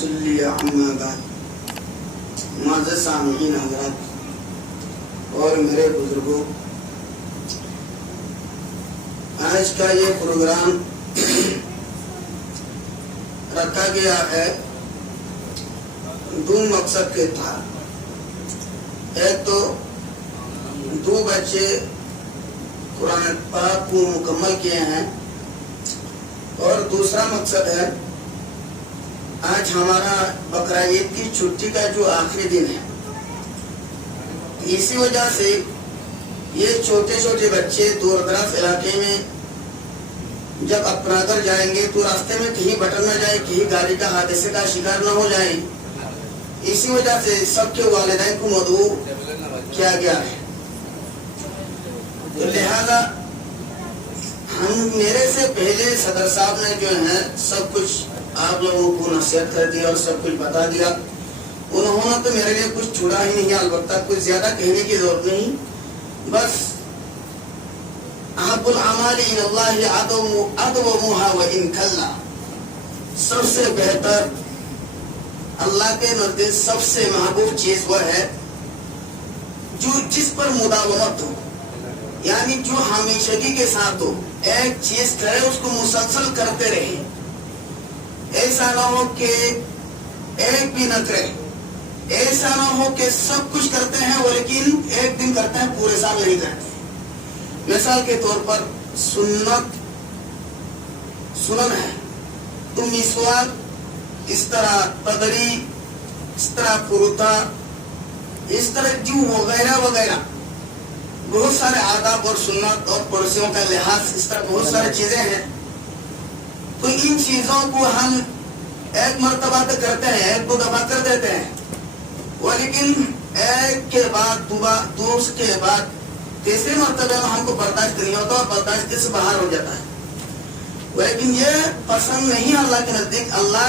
नसल्ली अम्मा बाद। मुअज़्ज़ज़ सामिईन हज़रात और मेरे बुजुर्गों, आज का ये प्रोग्राम रखा गया है दो मकसद के था। एक तो दो बच्चे कुरान पाक को मुकम्मल किए हैं और दूसरा मकसद है आज हमारा बकरा ईद की छुट्टी का जो आखिरी दिन है, इसी वजह से ये छोटे छोटे बच्चे दूर दराज इलाके में जब अपना घर जाएंगे तो रास्ते में कहीं बटन न जाए, कहीं गाड़ी का हादसे का शिकार न हो जाए, इसी वजह से सबके वालिदैन को मदऊ किया गया है। तो लिहाजा हम मेरे से पहले सदर साहब ने जो है सब कुछ आप लोगों को नसीहत कर दिया और सब कुछ बता दिया। उन्होंने तो मेरे लिए कुछ छोड़ा ही नहीं, अलबत्ता कुछ ज्यादा कहने की जरूरत नहीं। बस अहब्बुल अमाली इलल्लाहि अदवमुहा व इन कल्ला, सबसे बेहतर अल्लाह के नजदीक सबसे महबूब चीज वह है जो जिस पर मुदावमत हो, यानी जो हमेशगी के साथ हो। एक चीज करे उसको मुसलसल करते रहे, ऐसा ना हो कि एक भी न करे, ऐसा ना हो कि सब कुछ करते हैं वो लेकिन एक दिन करते हैं पूरे साल नहीं करते। मिसाल के तौर पर सुनन है तो मिसवाक, इस तरह पगड़ी, इस तरह कुर्ता, इस तरह जो वगैरह वगैरह बहुत सारे आदाब और सुन्नत और पड़ोसियों का लिहाज, इस तरह बहुत सारी चीजें हैं। तो इन चीजों को हम एक मर्तबा तो करते हैं, एक दो दफा कर देते हैं, वो लेकिन एक के बाद दूसरे के बाद तीसरे मर्तबे में हमको बर्दाश्त नहीं होता और बर्दाश्त से बाहर हो जाता है। लेकिन ये पसंद नहीं अल्लाह के नजदीक। अल्लाह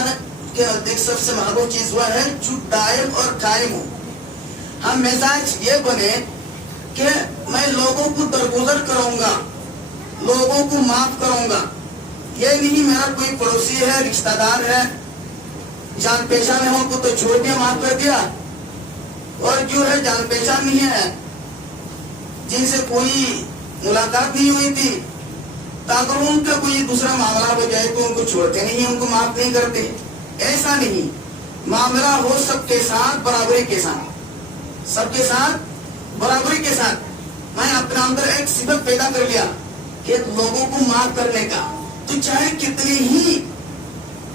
के नजदीक सबसे महबूब चीज वह है जो दायम और कायम हो। हम मिजाज ये बने कि मैं लोगों को दरगुजर करूंगा, लोगों को माफ करूंगा। ये नहीं मेरा कोई पड़ोसी है, रिश्तेदार है, जान पहचान है, उनको तो छोड़ दिया, माफ कर दिया, और जो है जान पहचान नहीं है, जिनसे कोई मुलाकात नहीं हुई थी, तो अगर उनका कोई दूसरा मामला हो जाए तो उनको छोड़ते नहीं, उनको माफ नहीं करते। ऐसा नहीं, मामला हो सबके साथ बराबरी के साथ, सबके साथ बराबरी के साथ। मैं अपने अंदर एक सिफत पैदा कर लिया कि लोगों को माफ करने का, तो चाहे कितनी ही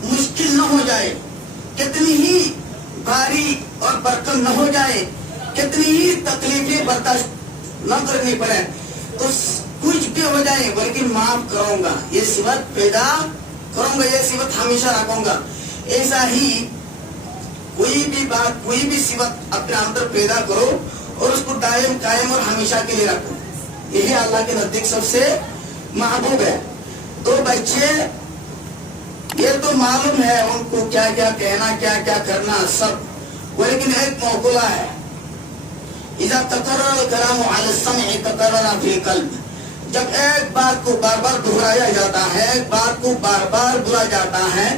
मुश्किल न हो जाए, कितनी ही भारी और बरकत न हो जाए, कितनी ही तकलीफें बर्दाश्त न करनी पड़े, तो कुछ भी हो जाए बल्कि माफ करूंगा, ये सिफत पैदा करूंगा, ये सिफत हमेशा रखूंगा। ऐसा ही कोई भी बात, कोई भी सिफत अपने अंदर पैदा करो और उसको दायम कायम और हमेशा के लिए रखो। यही अल्लाह के नजदीक सबसे महबूब है। तो बच्चे ये तो मालूम है उनको क्या क्या कहना, क्या क्या करना सब, लेकिन एक मौकुला है, इज़ा तकर्रर कलामु अला सम'i तकर्रर फिल क़ल्ब। जब एक बात को बार बार दोहराया जाता है, एक बात को बार बार बोला जाता है,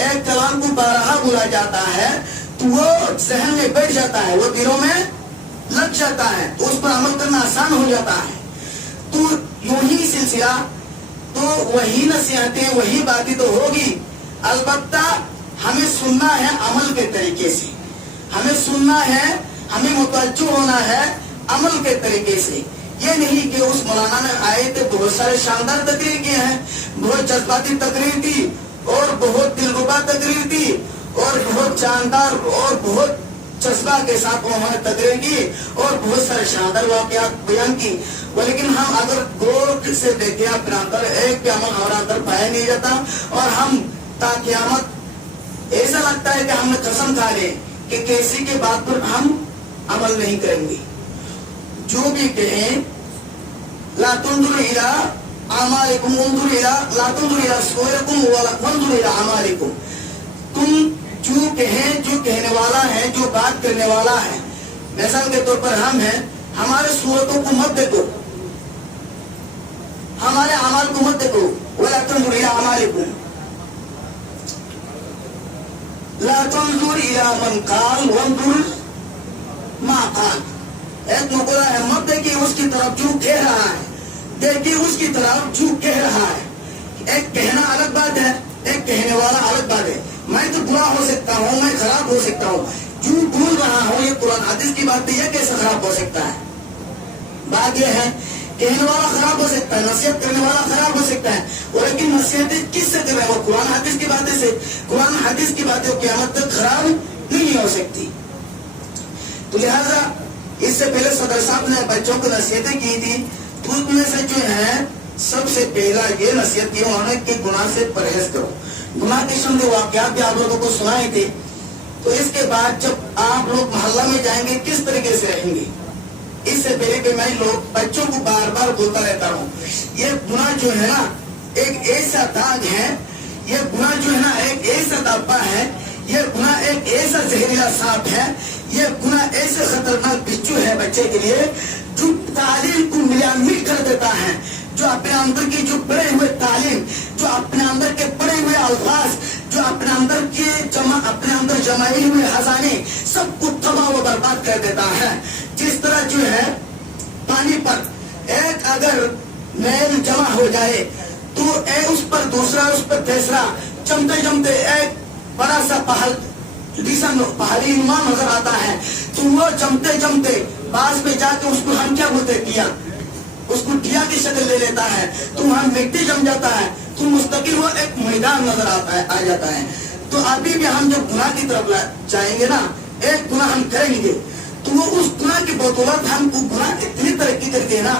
एक कलाम को बारहा बोला जाता है, तो वो जहन में बैठ जाता है, वो दिलों में लग जाता है, तो उस पर अमल करना आसान हो जाता है। तो यूं ही सिलसिला, तो वही नसीहतें, वही बातें तो होगी, अलबत्ता हमें सुनना है अमल के तरीके से, हमें सुनना है, हमें मुतवज्जो होना है अमल के तरीके से। ये नहीं कि उस मौलाना ने आए थे, बहुत सारे शानदार तकरीर किए हैं, बहुत जज्बाती तकरीर थी और बहुत दिलरुबा तकरीर थी और बहुत शानदार और बहुत जज्बा के साथ उन्होंने तकरीर की और बहुत सारे शानदार वाकयात बयान की। लेकिन हम अगर गौर से देखें अपने अंदर, एक भी अमल हमारे अंदर पाया नहीं जाता और हम ताक़यामत ऐसा लगता है कि हमने कसम खा ली कि किसी के बात पर हम अमल नहीं करेंगे। जो भी कहें, ला तुंजुर इला अमालिकुम उंजुर इला ला तुंजुर इला सुवरिकुम वंजुर इला अमालिकुम। तुम जो कहें, जो कहने वाला है, जो बात करने वाला है, मिसाल के तौर पर हम हैं, हमारे सूरतों को मत देखो, हमारे अमाल को मत देखो, वला तुंजुर इला अमालिकुम ला तुंजुर इला मन काल वंदुर मा काल। एक मुकरा है, मत देखिए उसकी तरफ जो कह रहा है, देखिए उसकी तरफ जो कह रहा है। एक कहना अलग बात है, एक कहने वाला अलग बात है। मैं तो बुरा हो सकता हूँ, मैं खराब हो सकता हूँ, जो बोल रहा हूँ ये कुरान हदीस की बात है, ये कैसे खराब हो सकता है? बात यह है, कहने वाला खराब हो सकता है, नसीहत करने वाला खराब हो सकता है, और लेकिन नसीहत किससे कर रहे हैं? वो कुरान हदीस की बातें से। कुरान हदीस की बातें क़यामत तक खराब नहीं हो सकती। तो लिहाजा इससे पहले सदर साहब ने बच्चों को नसीहतें की थी, तो उसमें से जो है सबसे पहला ये नसीहत की उन्होंने कि गुनाह से परहेज करो। गुनाह के संबंधी वाक़यात भी आप लोगों को सुनाए थे। तो इसके बाद जब आप लोग मोहल्ला में जाएंगे किस तरीके से रहेंगे, इससे पहले कि मैं लोग बच्चों को बार बार बोलता रहता हूँ, ये गुनाह जो है ना एक ऐसा दाग है, ये गुनाह जो है ना एक ऐसा धब्बा है, ये गुनाह एक ऐसा जहरीला सांप है, ये गुनाह ऐसे खतरनाक बिच्छू है बच्चे के लिए, जो तालीम को मिलामिल कर देता है, जो अपने अंदर की जो पड़े हुए तालीम, जो अपने अंदर के पड़े हुए अल्फाज, जो अपने अंदर जमाए हुए खजाने सबको तबाह व बर्बाद कर देता है। जिस तरह जो है पानी पर एक अगर मैल जमा हो जाए तो उस पर दूसरा, उस पर तीसरा, जमते जमते एक बड़ा सा पहाड़ी नुमा नजर आता है। तो वो जमते जमते पास में जाके उसको हम क्या बोलते हैं, उसको टिया की शक्ल ले लेता है, तो वहां मिट्टी जम जाता है, तो मुस्तकिल वो एक मैदान नजर आता है, आ जाता है। तो अभी भी हम जब गुनाह की तरफ जाएंगे ना, एक गुनाह हम करेंगे तो वो उस गुनाह की बदौलत हमको गुनाह इतनी तरक्की करती है ना,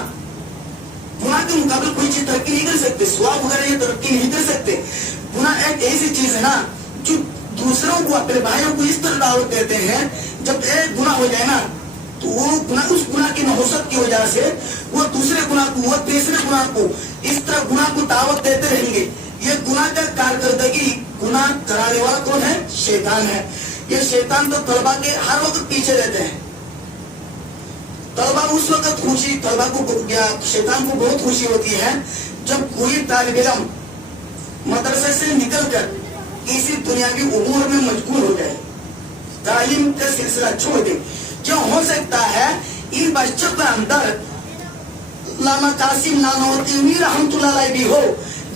गुनाह के मुकाबले कोई चीज तरक्की नहीं कर सकते, स्वाब वगैरह ये तरक्की नहीं कर सकते। गुनाह एक ऐसी चीज है ना जो दूसरों को, अपने भाइयों को इस तरह दावत देते हैं, जब एक गुनाह हो जाए ना तो वो गुनाह, उस गुनाह की नहुसत की वजह से वो दूसरे गुनाह को, वो तीसरे गुनाह को, इस तरह गुनाह को दावत देते रहेंगे। ये गुनाह का कारकर्दगी, गुनाह कराने वाला कौन है? शैतान है। ये शैतान तो तलबा के हर वक्त पीछे रहते हैं। तलबा उस वक्त खुशी, तलबा को, शैतान को बहुत खुशी होती है जब कोई तालिब इल्म मदरसे से निकलकर किसी दुनियावी उमूर में मजबूर हो जाए, तालीम का सिलसिला छोड़ दे। क्यों हो सकता है इन बच्चों के अंदर लामा कासिम नानोती रहमतुल्लाह अलैह भी हो,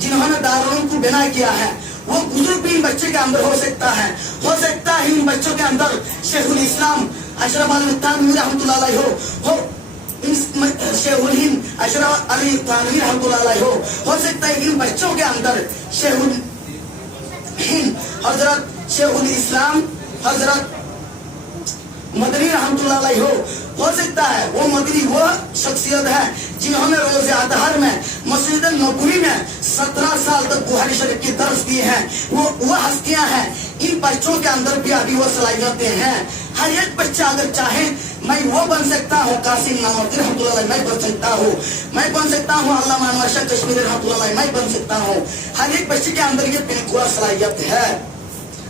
जिन्होंने दारुल को बना किया है, वो बुजुर्ग भी इन बच्चे के अंदर हो सकता है। हो सकता है इन बच्चों के अंदर शेखुल इस्लाम अशरफ अली थानवी रहमतुल्लाह अलैह हो शेखुल हिंद अशरफ अली थानवी रहमतुल्लाह अलैह हो सकता है इन बच्चों के अंदर शेखुल हिंद हजरत शेखुल इस्लाम हजरत मदनी रहमतुल्लाह अलैह हो सकता है वो मदनी वो शख्सियत है जिन्होंने रोज़े अतहर में मस्जिद नबवी में 17 साल तक बुखारी शरीफ की दर्स दी है। वो हस्तियां हैं। इन बच्चों के अंदर भी अभी वो सलाहियतें हैं। हर एक बच्चा अगर चाहे मैं वो बन सकता हूँ, कासिम नानोती रहमतुल्लाह अलैह मैं बन सकता हूँ, मैं बन सकता हूँ अल्लामा अनवर शाह कश्मीरी रहमतुल्लाह अलैह मैं बन सकता हूँ। हर एक बच्चे के अंदर ये बिल्कुल सलाहियत है।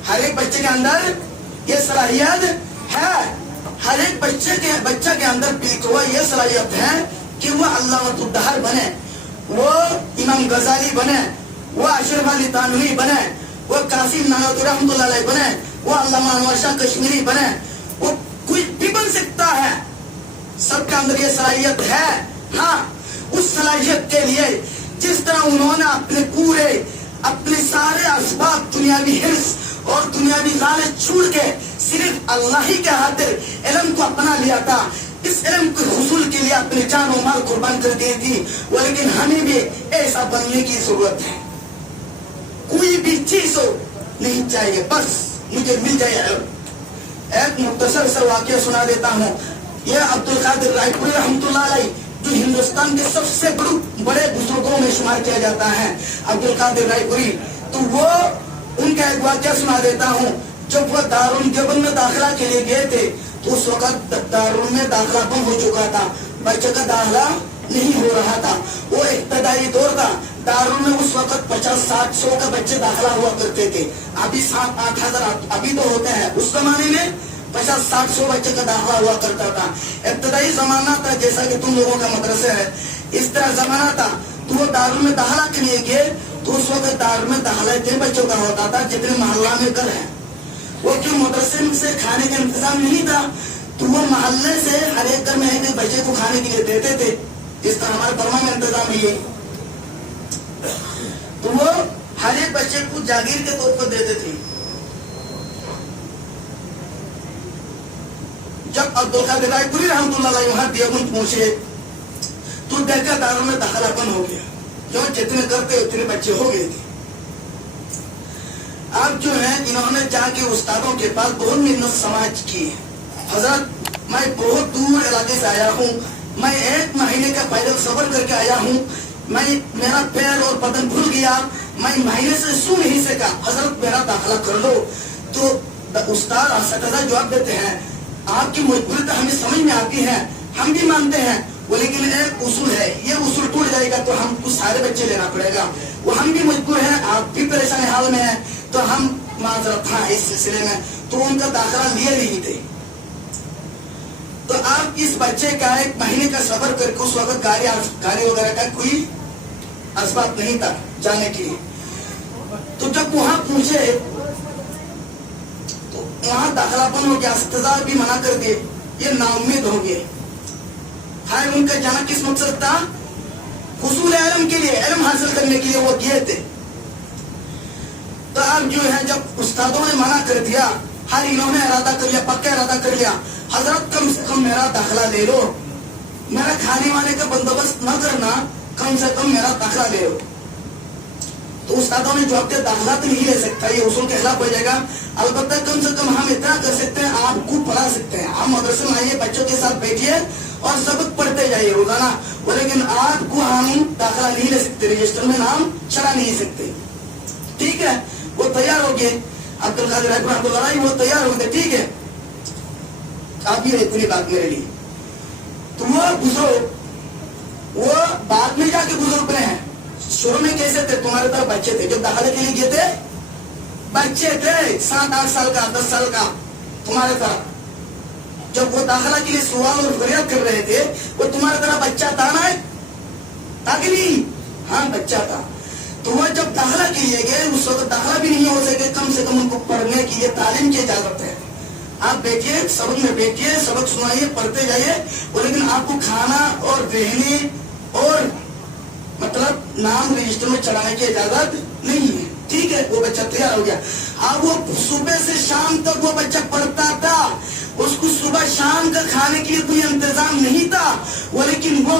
हर एक बच्चे के अंदर ये सलाहियत है। हर एक बच्चे के अंदर बिल्कुल ये सलाहियत है कि वो अल्लामतुद्दहर बने, वो इमाम गजाली बने, वो अशरफ अली थानवी बने, वो कासिम नानोती रहमतुल्लाह अलैह बने, वो अल्लामा अनवर शाह कश्मीरी बने, वो कोई भी बन सकता है। सबके अंदर ये सलाहियत है। हाँ, उस सलाहियत के लिए जिस तरह उन्होंने अपने सारे असबाब, दुनियावी हिर्स और दुनियावी लालच छोड़ के सिर्फ अल्लाह ही के खातिर इल्म को अपना लिया था, इस इल्म के हुसूल के लिए अपनी जान और माल कुर्बान कर दी थी। लेकिन हमें भी ऐसा बनने की जरूरत है। कोई भी चीज हो नहीं चाहिए, बस मुझे मिल जाए इल्म। एक मुख्तसर सा वाक़या सुना देता हूँ। यह अब्दुल कादिर रायपुरी रहमतुल्लाह अलैह जो हिंदुस्तान के सबसे बड़े बुजुर्गों में शुमार किया जाता है, अब्दुल कादिर रायपुरी, तो वो उनका एक वाक़या सुना देता हूँ। जब वह दारुल देवबंद में दाखिला के लिए गए थे तो उस वक्त दारुल में दाखिला बंद हो चुका था, बच्चे का दाखिला नहीं हो रहा था। वो इब्तदाई दौर था। दारुल में उस वक्त 50-60 का बच्चे दाखिला हुआ करते थे। अभी 7-8 हजार अभी तो होते हैं, उस जमाने में 50-60 बच्चे का दाखिला हुआ करता था। इब्तदाई जमाना था, जैसा कि तुम लोगों का मदरसा है, इस तरह जमाना था। तो वो दारुल में दाखिला के लिए गए तो उस वक्त दारुल में दाखिला इतने बच्चों का होता था जितने मोहल्ला में घर है। वो क्यों मदरसे से खाने का इंतजाम नहीं था, तो वो मोहल्ले से हर एक घर में एक बच्चे को खाने के लिए देते थे। इस तरह हमारे बर्मा में इंतजाम है। तो वो हर एक बच्चे को जागीर के तौर पर देते थे। जब अब्दुल कादिर रायपुरी रहमतुल्लाह अलैह वहां देवबंद पहुंचे तो देखा दारों में दाखिलापन हो गया, क्यों जितने करते उतने बच्चे हो गए थे। अब जो है इन्होंने जाके उस्तादों के पास बहुत मिन्नत समाज की है। हजरत मैं बहुत दूर इलाके से आया हूँ, मैं 1 महीने का पैदल सफर करके आया हूँ, मैं मेरा पैर और बदन भूल गया, मैं महीने से सो नहीं सका, हजरत मेरा दाखिला कर लो। तो उस्ताद असतज़ा जवाब देते हैं, आपकी मजबूरी तो हमें समझ में आती है, हम भी मानते हैं, वो लेकिन एक उसूल है, ये उसूल टूट जाएगा तो हमको सारे बच्चे लेना पड़ेगा। वो हम भी मजबूर हैं, आप भी परेशान हाल में हैं, तो हम माजरत था इस सिलसिले में। तो उनका दाखिला लिए नहीं थे। तो आप इस बच्चे का 1 महीने का सफर करके, उस वक्त गाड़ी वगैरह का कोई असबाब नहीं था जाने के लिए। तो जब वहां पहुंचे तो वहां दाखिलापन हो गया, असतज़ा भी मना कर दिए, ये नाउम्मीद हो गए। हाय उनका जाना किस मकसद था? हुसूल इल्म के लिए, इल्म हासिल करने के लिए वो गए थे। तो अब जो है जब उस्तादों ने मना कर दिया, हर इन्होंने इरादा कर लिया, पक्का इरादा कर लिया, हजरत कम से कम मेरा दाखिला ले लो, मेरा खाने वाने का बंदोबस्त न करना, कम से कम मेरा दाखिला ले लो। तो उस्तादों ने जवाब दिया, दाखिला तो नहीं ले सकता, ये उसूल के खिलाफ हो जाएगा, अलबत्ता कम से कम हम इतना कर सकते हैं, आपको पढ़ा सकते हैं, आप मदरसे में आइए, बच्चों के साथ बैठिए और सबक पढ़ते जाइए रोजाना, लेकिन आपको हम दाखिला नहीं ले सकते, रजिस्टर में नाम चढ़ा नहीं सकते। ठीक है, वो तैयार हो गए, अब्दुल कादिर रायपुरी वो तैयार हो गए, ठीक है, आप ये पूरी बात मेरे लिए। तो वो बुजुर्ग, वो बाद में जाके बुजुर्ग बने हैं, शुरू में कैसे थे? तुम्हारे तरफ बच्चे थे, जब दाखिले के लिए गए थे बच्चे थे, 7-8 साल का, 10 साल का, तुम्हारे तरफ। जब वो दाखिला के लिए सवाल और फरियाद कर रहे थे, वो तुम्हारे तरह बच्चा था ना? था कि नहीं? हाँ बच्चा था। तो वो जब दाखिला के लिए गए, उस वक्त दाखिला भी नहीं हो सके, कम से कम उनको पढ़ने की ये तालीम की इजाजत है। आप बैठिए, सबक में बैठिए, सबक सुनाइए, पढ़ते जाइए, लेकिन आपको खाना और रहने और मतलब नाम रजिस्टर में चढ़ाने की इजाजत नहीं है। ठीक है, वो बच्चा तैयार हो गया। अब वो सुबह से शाम तक वो बच्चा पढ़ता था, उसको सुबह शाम का खाने के लिए कोई इंतजाम नहीं था, वो लेकिन वो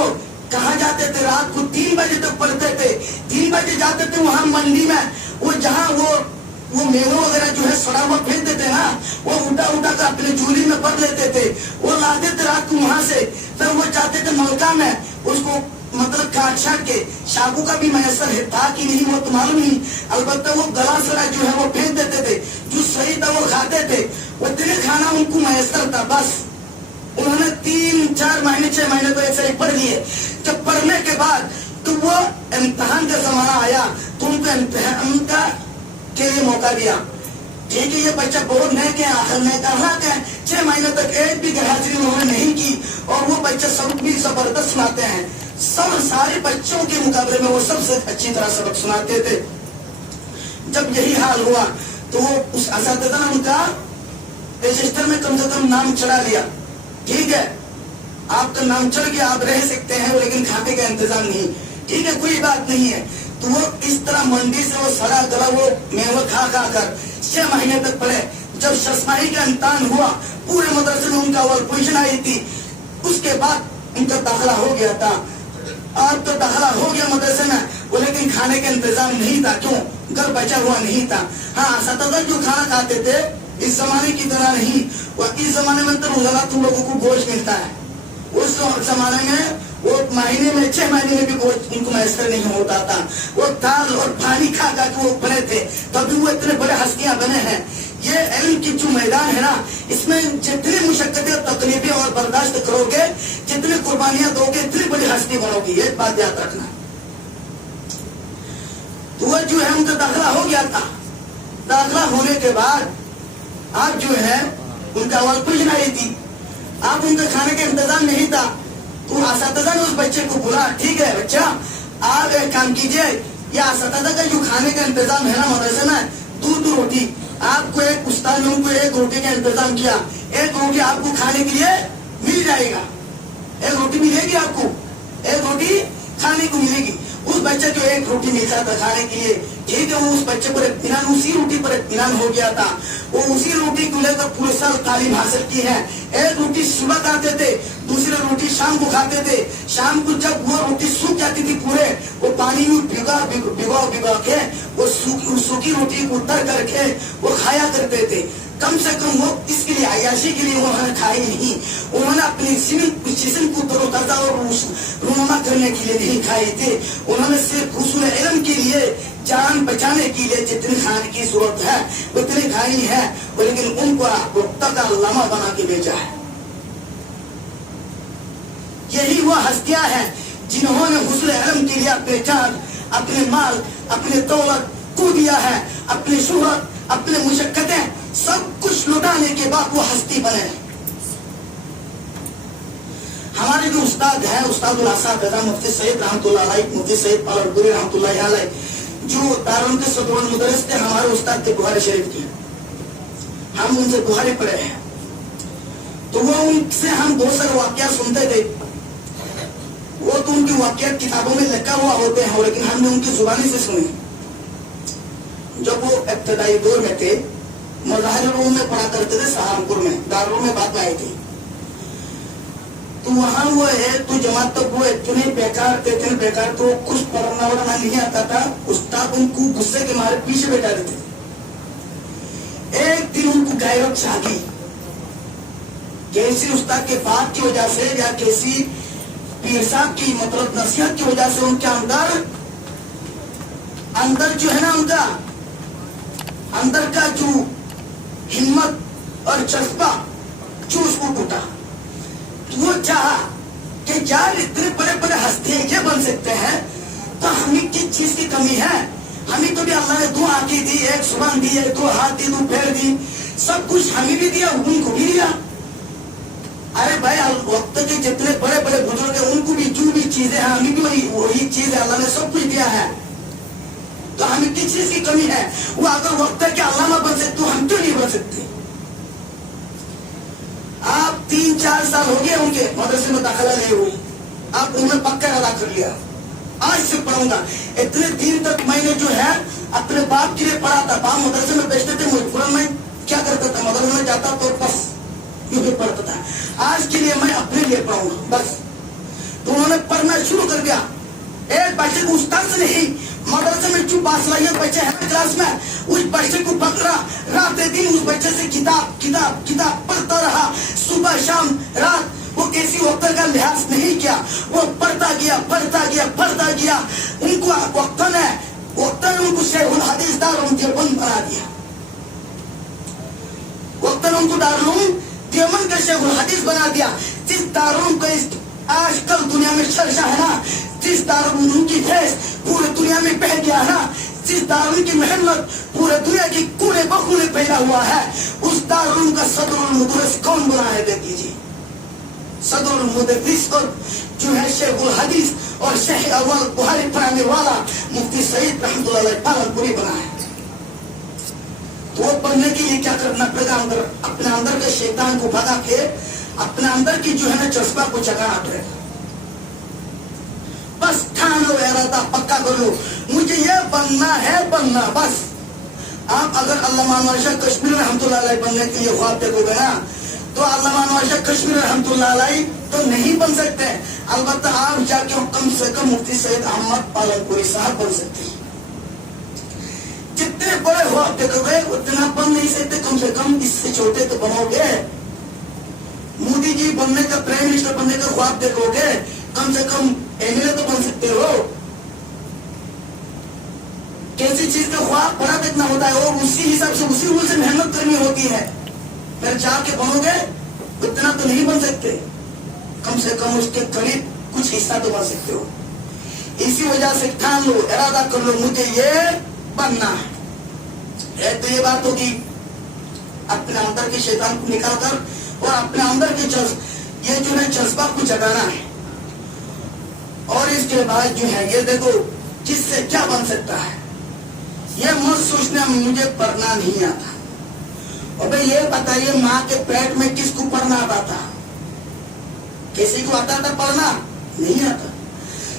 कहाँ जाते थे? रात को 3 बजे तक पढ़ते थे, 3 बजे जाते थे वहां मंडी में, वो जहाँ वो मेवा वगैरह जो है सड़ा हुआ फेंक देते ना, वो उठा कर अपने झोली में भर लेते थे, वो लाते थे रात को वहां से, फिर वो जाते थे नलका में, उसको मतलब काट छाट के, शाकू का भी मैसर है था कि नहीं वो तो मालूम नहीं, अलबत्ता वो गला सड़ा जो है वो फेंक देते थे, जो सही था वो खाते थे, वो इतने खाना उनको मैसर था। बस उन्होंने 3-4 महीने 6 महीने तो ऐसे ही पढ़ लिए। जब पढ़ने के बाद तो वो इम्तिहान का जमाना आया, तो उनको इम्तिहान का के लिए मौका दिया। ठीक है, ये बच्चा बहुत नेक है, आखिर नेक अखलाक है, 6 महीने तक एक भी गैरहाजिरी उन्होंने नहीं की, और वो बच्चा सबक भी जबरदस्त सुनाते हैं, सब सारे बच्चों के मुकाबले में वो सबसे अच्छी तरह सबक सुनाते थे। जब यही हाल हुआ तो वो उस असातिज़ा ने उनका रजिस्टर में कम से कम नाम चढ़ा लिया। ठीक है, आपका नाम चढ़ गया, आप रह सकते हैं, लेकिन खाने का इंतजाम नहीं। ठीक है, कोई बात नहीं है। तो वो इस तरह मंडी से वो सड़ा गला वो मेवा खा कर 6 महीने तक पढ़े। जब शस्माही का इम्तिहान हुआ, पूरे मदरसे में उनका अव्वल पोजीशन आई थी, उसके बाद उनका दाखिला हो गया था। अब तो दाखिला हो गया मदरसे में, वो लेकिन खाने का इंतजाम नहीं था, क्यों? घर बचा हुआ नहीं था। हाँ, असतज़ा जो खाना खाते थे इस जमाने की तरह नहीं, वो इस जमाने में तो रोजाना तुम लोगों को गोश्त मिलता है, उस जमाने में वो महीने में 6 महीने में भी गोश्त उनको मैसर नहीं होता था। वो दाल और पानी खा के वो बने थे, तभी वो इतने बड़े हस्तियां बने हैं। ये इल्म की जो मैदान है ना, इसमें जितनी मुशक्कतें तकलीफें और बर्दाश्त करोगे, जितनी कुर्बानियां दोगे, इतनी बड़ी हस्ती बनोगी, ये बात याद रखना। तो वो जो है उनका दाखिला हो गया था। दाखिला होने के बाद आप जो है उनका अव्वल पोजीशन आई थी, आप उनका खाने का इंतजाम नहीं था, तो असतज़ा ने उस बच्चे को बोला, ठीक है बच्चा, आप एक काम कीजिए, या असतज़ा का जो खाने का इंतजाम है ना मदरसे में, दूध रोटी آپ کو ایک استاد نے ان کو ایک روٹی کا انتظام کیا, ایک روٹی آپ کو کھانے کے لیے مل جائے گا, ایک روٹی ملے گی آپ کو, ایک روٹی کھانے کو ملے گی. اس بچے کو ایک روٹی ملتا تھا کھانے کے لیے, ٹھیک ہے, وہ اس بچے پر اطمینان, اسی روٹی پر اطمینان ہو گیا تھا. وہ اسی روٹی کو لے کر پورے سال تعلیم حاصل کی ہے. ایک روٹی صبح کھاتے تھے, دوسری روٹی شام کو کھاتے تھے. شام کو جب وہ روٹی سوکھ جاتی تھی پورے, وہ پانی میں بھگا کے وہ سوکھی روٹی کو تر کر کے وہ کھایا کرتے تھے. کم سے کم وہ اس کے لیے عیاشی کے لیے انہوں نے کھائی نہیں, انہوں نے اپنی جسم کو تر و تازہ اور رونما کرنے کے لیے نہیں کھائی تھی. انہوں نے صرف حصول علم کے لیے, جان بچانے کے لیے جتنی کھانے کی ضرورت ہے اتنی کھائی ہے, لیکن ان کو وقت کا علامہ بنا کے بھیجا ہے. یہی وہ ہستیاں ہیں جنہوں نے حصول علم کے لیے اپنے جان, اپنے مال, اپنے دولت کو دیا ہے, اپنی شہرت, اپنے مشقتیں سب کچھ لٹانے کے بعد وہ ہستی بنے. ہمارے جو استاد ہیں, استاد الاساتذہ مفتی سید رحمۃ اللہ علیہ, مفتی سید پالنپوری رحمۃ اللہ علیہ, جو دارالعلوم کے صدر المدرس تھے, ہمارے استاد تھے بخاری شریف کے, ہم ان سے بخاری پڑھے ہیں. تو وہ ان سے ہم بہت سارے واقعات سنتے تھے. وہ تو ان کی واقعات کتابوں میں لکھا ہوا ہوتے ہیں, لیکن ہم نے ان کی زبانی سے سنی. جب وہ ابتدائی دور میں تھے, مظاہر العلوم میں پڑھا کرتے تھے سہارنپور میں, دارالعلوم میں بعد میں آئی تھی. تو وہاں وہ ہے تو جماعت تک وہ اتنے بیکار تو کچھ پڑھنا وڑھنا نہیں آتا تھا. استاد ان کو غصے کے مارے پیچھے بیٹھا دیتے. ایک دن ان کو غیرت جاگی, کیسی استاد کے بات کی وجہ سے یا کیسی پیر صاحب کی مطلب نصیحت کی وجہ سے ان کے اندر جو ہے نا, ان کا اندر کا جو ہمت اور جذبہ جو اس کو ٹوٹا. وہ چاہا کہ یار اتنے بڑے بڑے ہستے یہ بن سکتے ہیں تو ہمیں کس چیز کی کمی ہے. ہمیں تو بھی اللہ نے 2 آنکھیں دی, 1 زبان دی, 2 ہاتھ دی, 2 پیر دی, سب کچھ ہمیں بھی دیا, ان کو بھی دیا. ارے بھائی, وقت کے جتنے بڑے بڑے بزرگ ہیں ان کو بھی جو بھی چیزیں ہیں ہمیں بھی وہی چیز ہے, اللہ نے سب کچھ دیا ہے. تو ہمیں کس چیز کی کمی ہے. وہ اگر وقت کے علامہ بن سکتے تو ہم کیوں نہیں بن سکتے. آپ 3-4 سال ہو گئے ہوں گے مدرسے میں داخلہ لیے ہوئے, آپ انہوں نے پکا ادا کر لیا آج سے پڑھوں گا. اتنے دن تک میں نے جو ہے اپنے باپ کے لیے پڑھا تھا. باپ مدرسے میں بیچتے تھے, مجھ میں کیا کرتا تھا, مدرسے میں جاتا تو بس یوں بھی پڑھتا تھا. آج کے لیے میں اپنے لیے پڑھوں گا بس. تو انہوں نے پڑھنا شروع کر دیا. ایک بچے کو استاد سے نہیں, مدرسے میں جو باصلاحیت بچے ہیں کلاس میں, اس بچے کو پکڑا, رات دن اس بچے سے کتاب پڑھتا رہا, صبح شام رات. وہ کسی وقت کا لحاظ نہیں کیا, وہ پڑھتا گیا. ان کو وقت نے ان کو شیخ الحدیث دارالعلوم دیوبند بنا دیا. وقت نے ان کو دارالعلوم دیوبند کا شیخ الحدیث بنا دیا. جس دارالعلوم کا آج کل دنیا میں چرچا ہے نا, جس دارالعلوم کی فیض پورے دنیا میں بہ گیا ہے نا, جس دارالعلوم کی محنت پورے دنیا کی کونے بخونے پھیلا ہوا ہے, اس دارالعلوم کا صدر المدرس کون بنا ہے دیکھ لیجیے. صدر المدرس اور جو ہے شیخ الحدیث اور شیخ اول بخاری پڑھانے والا مفتی سعید رحمۃ اللہ علیہ پالنپوری بنا ہے. تو وہ پڑھنے کے لیے کیا کرنا پڑے گا, اپنے اندر کے شیطان کو بھگا کے اپنے اندر کی جو ہے نا جذبہ کو جگانا پڑے گا. بس ٹھان لو, ارادہ پکا کر لو, مجھے یہ بننا بس. آپ اگر علامہ انور شاہ کشمیری رحمۃ اللہ علیہ بننے کے لیے خواب دیکھو گے نا, تو علامہ انور شاہ کشمیری رحمۃ اللہ علیہ تو نہیں بن سکتے. البتہ آپ جا کے کم سے کم مفتی سید احمد پالنپوری صاحب بن سکتے ہیں. جتنے بڑے خواب دیکھو گے اتنا بن نہیں سکتے, کم سے کم اس سے چھوٹے تو بنو گے. مودی جی بننے کا, پرائم منسٹر بننے کا خواب دیکھو گے, کم سے کم ایم ایل اے تو بن سکتے ہو. کیسی چیز کا خواب بڑا دیکھنا ہوتا ہے اور اسی حساب سے اسی رول سے محنت کرنی ہوتی ہے. پھر جا کے بنو گے اتنا تو نہیں بن سکتے, کم سے کم اس کے قریب کچھ حصہ تو بن سکتے ہو. اسی وجہ سے ٹھان لو, ارادہ کر لو, مجھے یہ بننا ہے. ایک تو یہ بات ہوگی اپنے اندر کے شیطان کو نکال کر اور اپنے اندر کے یہ جو ہے جذبہ کو جگانا ہے. اور اس کے بعد جو ہے یہ دیکھو جس سے کیا بن سکتا ہے. یہ مت سوچنا مجھے پڑھنا نہیں آتا, اور بھائی یہ بتائیے ماں کے پیٹ میں کس کو پڑھنا آتا تھا؟ کسی کو آتا تھا پڑھنا؟ نہیں آتا.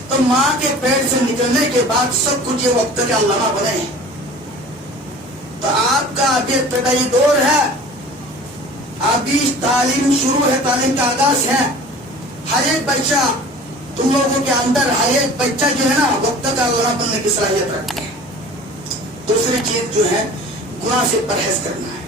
تو ماں کے پیٹ سے نکلنے کے بعد سب کچھ یہ وقت کے علامہ بنے ہیں. تو آپ کا ابھی ابتدائی دور ہے, ابھی تعلیم شروع ہے, تعلیم کا آغاز ہے. ہر ایک بچہ, تم لوگوں کے اندر ہر ایک بچہ جو ہے نا وقت کا علامہ بننے کی صلاحیت رکھتے ہیں. دوسری چیز جو ہے گناہ سے پرہیز کرنا ہے.